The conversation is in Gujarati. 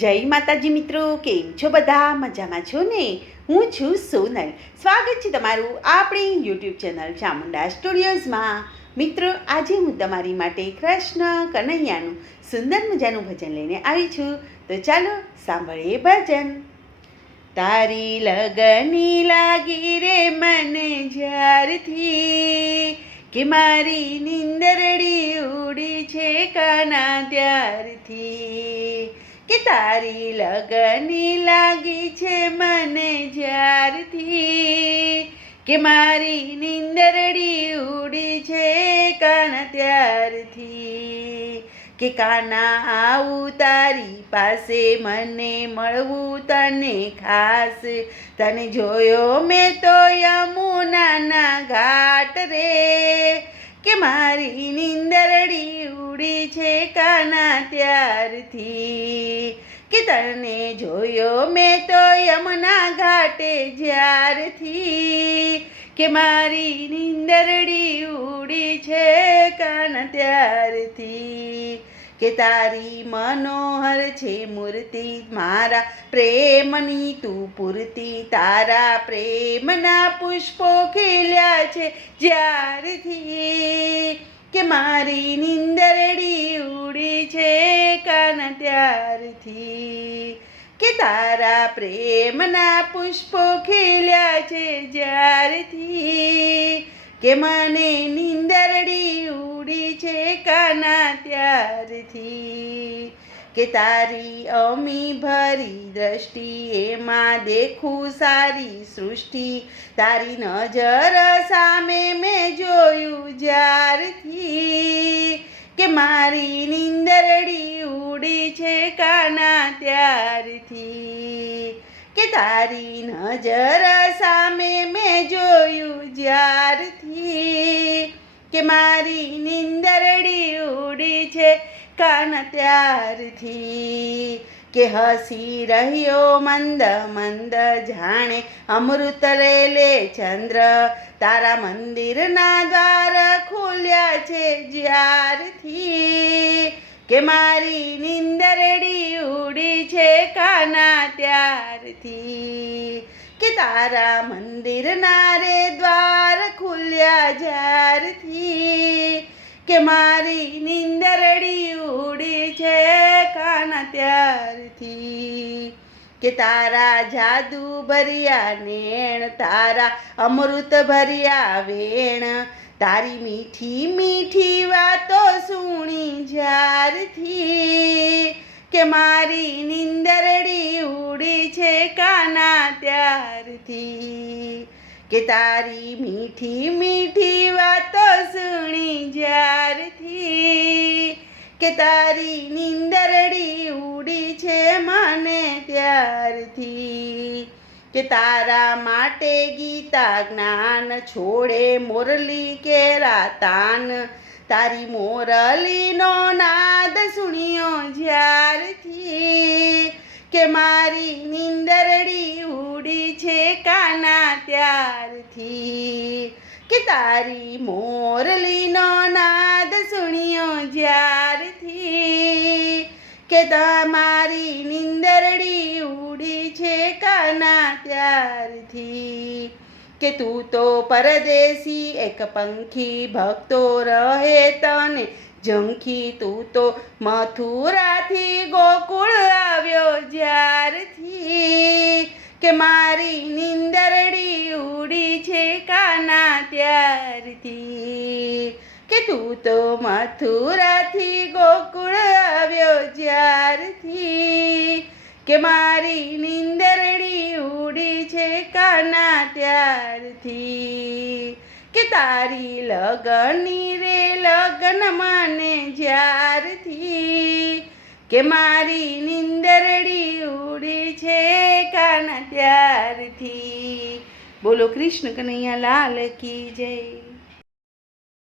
જય માતાજી મિત્રો, કેમ છો બધા? મજામાં છો ને? હું છું સોનલ. સ્વાગત છે તમારું આપણી યુટ્યુબ ચેનલ ચામુંડા સ્ટુડિયોઝમાં. મિત્રો, આજે હું તમારી માટે કૃષ્ણ કનૈયાનું સુંદર મજાનું ભજન લઈને આવી છું. તો ચાલો સાંભળીએ ભજન. તારી લગની લાગી રે મને જ્યારથી, કે મારી નીંદરડી ઉડી છે કાના ત્યારથી. કે તારી લગની લાગી છે મને જ્યારથી, કે મારી નીંદરડી ઉડી છે કાના ત્યારથી. કે કાના આવું તારી પાસે, મને મળવું તને ખાસ. તને જોયો મેં તો યમુનાના ઘાટ રે, કે મારી નીંદરડી ઉડી છે કાના ત્યારથી. કે તને જોયો મેં તો યમુના ઘાટે જ્યારથી, કે મારી નીંદરડી ઉડી છે કાના ત્યારથી. કે તારી મનોહર છે મૂર્તિ, મારા પ્રેમની તું પૂર્તિ. તારા પ્રેમના પુષ્પો ખીલ્યા છે જ્યારથી, કે મારી નીંદરડી ઉડી છે કાના ત્યારથી. કે તારા પ્રેમના પુષ્પો ખીલ્યા છે જ્યારથી, કે મને નીંદરડી ઉડી છે કાના ત્યારથી. કે તારી અમી ભરી દ્રષ્ટિ, એમાં દેખું સારી સૃષ્ટિ. તારી નજર સામે મેં જોયું જ્યારથી, કે મારી નીંદરડી ઉડી છે કાના ત્યારથી. કે તારી નજર સામે મેં જોયું જ્યારથી, કે મારી નીંદરડી ઉડી છે કાના ત્યારથી. કે હસી રહ્યો મંદ મંદ, જાણે અમૃત રેલે ચંદ્ર. તારા મંદિરના દ્વાર ખોલ્યા છે જ્યારથી, કે મારી નીંદરડી ઉડી છે કાના ત્યારથી. કે તારા મંદિરના રે દ્વાર ખુલ્યા જ્યારથી, કે મારી નીંદરડી ઉડી છે કાના ત્યારથી. કે તારા જાદુ ભર્યા નેણ, તારા અમૃત ભર્યા વેણ. તારી મીઠી મીઠી વાતો સુણી જ્યારથી, કે મારી નીંદરડી ઉડી છે કાના ત્યારથી. કે તારી મીઠી મીઠી વાતો સુણી જ્યારથી, કે તારી નીંદરડી ઉડી છે મને ત્યારથી. કે તારા માટે ગીતા જ્ઞાન, છોડે મોરલી કેરા તાન. તારી મોરલીનો નાદ સુણ્યો જ્યારથી, કે મારી નીંદરડી ઉડી છે કાના ત્યારથી. કે તારી મોરલીનો નાદ સુણ્યો જ્યારથી, કે તમારી નીંદરડી ઉડી છે કાના ત્યારથી. કે તું તો પરદેશી એક પંખી, ભક્તો રહે તને ઝંખી. તું તો મથુરાથી ગોકુળ આવ્યો જ્યારથી, કે મારી નીંદરડી ઉડી છે કાના ત્યારથી. કે તું તો મથુરાથી ગોકુળ આવ્યો જ્યારથી, કે મારી નીંદરડી ઉડી છે કાના ત્યારથી. કે તારી લગની રે લગન મને જ્યારથી, કે મારી નીંદરડી ઉડી છે કાના ત્યારથી. બોલો કૃષ્ણ કનૈયા લાલ કી જય.